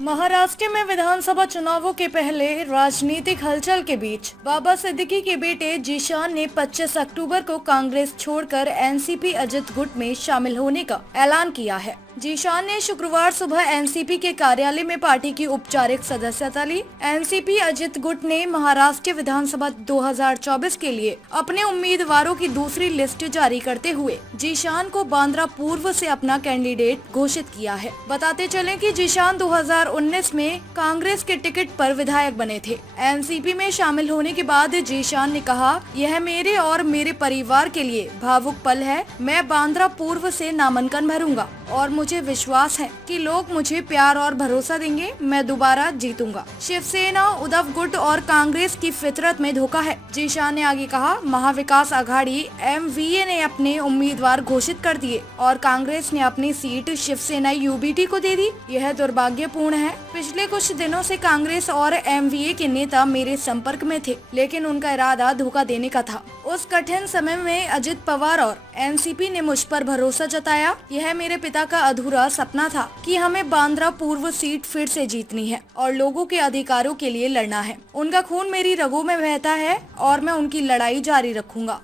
महाराष्ट्र में विधानसभा चुनावों के पहले राजनीतिक हलचल के बीच बाबा सिद्दीकी के बेटे जीशान ने 25 अक्टूबर को कांग्रेस छोड़कर एनसीपी अजित गुट में शामिल होने का ऐलान किया है। जीशान ने शुक्रवार सुबह एनसीपी के कार्यालय में पार्टी की औपचारिक सदस्यता ली। एनसीपी अजित गुट ने महाराष्ट्र विधानसभा 2024 के लिए अपने उम्मीदवारों की दूसरी लिस्ट जारी करते हुए जीशान को बांद्रा पूर्व से अपना कैंडिडेट घोषित किया है। बताते चलें कि जीशान 2019 में कांग्रेस के टिकट पर विधायक बने थे। एनसीपी में शामिल होने के बाद जीशान ने कहा, यह मेरे और मेरे परिवार के लिए भावुक पल है। मैं बांद्रा पूर्व से नामांकन भरूंगा और मुझे विश्वास है कि लोग मुझे प्यार और भरोसा देंगे। मैं दोबारा जीतूंगा। शिवसेना, उद्धव गुट और कांग्रेस की फितरत में धोखा है। जीशान ने आगे कहा, महाविकास आघाड़ी एमवीए ने अपने उम्मीदवार घोषित कर दिए और कांग्रेस ने अपनी सीट शिवसेना यूबीटी को दे दी। यह दुर्भाग्यपूर्ण है। पिछले कुछ दिनों से कांग्रेस और एमवीए के नेता मेरे संपर्क में थे, लेकिन उनका इरादा धोखा देने का था। उस कठिन समय में अजित पवार और एनसीपी ने मुझ पर भरोसा जताया। यह मेरे पिता का अधूरा सपना था कि हमें बांद्रा पूर्व सीट फिर से जीतनी है और लोगों के अधिकारों के लिए लड़ना है। उनका खून मेरी रगों में बहता है और मैं उनकी लड़ाई जारी रखूंगा।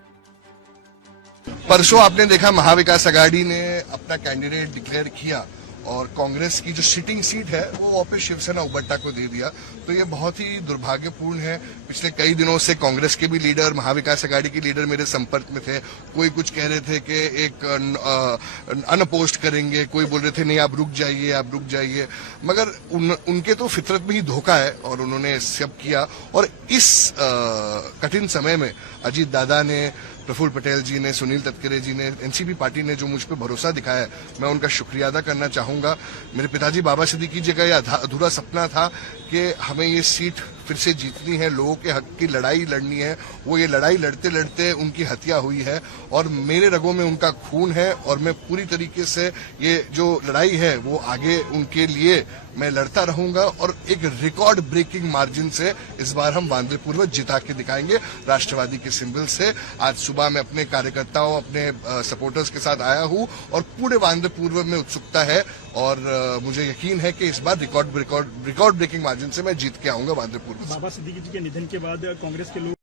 परसों आपने देखा महाविकास आघाड़ी ने अपना कैंडिडेट डिक्लेयर किया और कांग्रेस की जो सिटिंग सीट है वो वापस शिवसेना उबट्टा को दे दिया। तो ये बहुत ही दुर्भाग्यपूर्ण है। पिछले कई दिनों से कांग्रेस के भी लीडर, महाविकास आघाड़ी के लीडर मेरे संपर्क में थे। कोई कुछ कह रहे थे कि एक अनपोस्ट करेंगे, कोई बोल रहे थे नहीं आप रुक जाइए, मगर उनके तो फितरत में ही धोखा है और उन्होंने सब किया। और इस कठिन समय में अजीत दादा ने, प्रफुल्ल पटेल जी ने, सुनील तटकरे जी ने, एनसीपी पार्टी ने जो मुझ पर भरोसा दिखाया है, मैं उनका शुक्रिया अदा करना चाहूंगा। मेरे पिताजी बाबा सिद्दीकी जी का यह अधूरा सपना था कि हमें ये सीट फिर से जीतनी है, लोगों के हक की लड़ाई लड़नी है। वो ये लड़ाई लड़ते लड़ते उनकी हत्या हुई है और मेरे रगों में उनका खून है और मैं पूरी तरीके से ये जो लड़ाई है वो आगे उनके लिए मैं लड़ता रहूंगा और एक रिकॉर्ड ब्रेकिंग मार्जिन से इस बार हम बांद्रा पूर्व जिता के दिखाएंगे राष्ट्रवादी के सिंबल से। आज सुबह मैं अपने कार्यकर्ताओं, अपने सपोर्टर्स के साथ आया हूं और पूरे बांद्रा पूर्व में उत्सुकता है और मुझे यकीन है कि इस बार रिकॉर्ड ब्रेकिंग मार्जिन से मैं जीत के आऊंगा बांद्रा पूर्व। बाबा सिद्दीकी जी के निधन के बाद कांग्रेस के लोग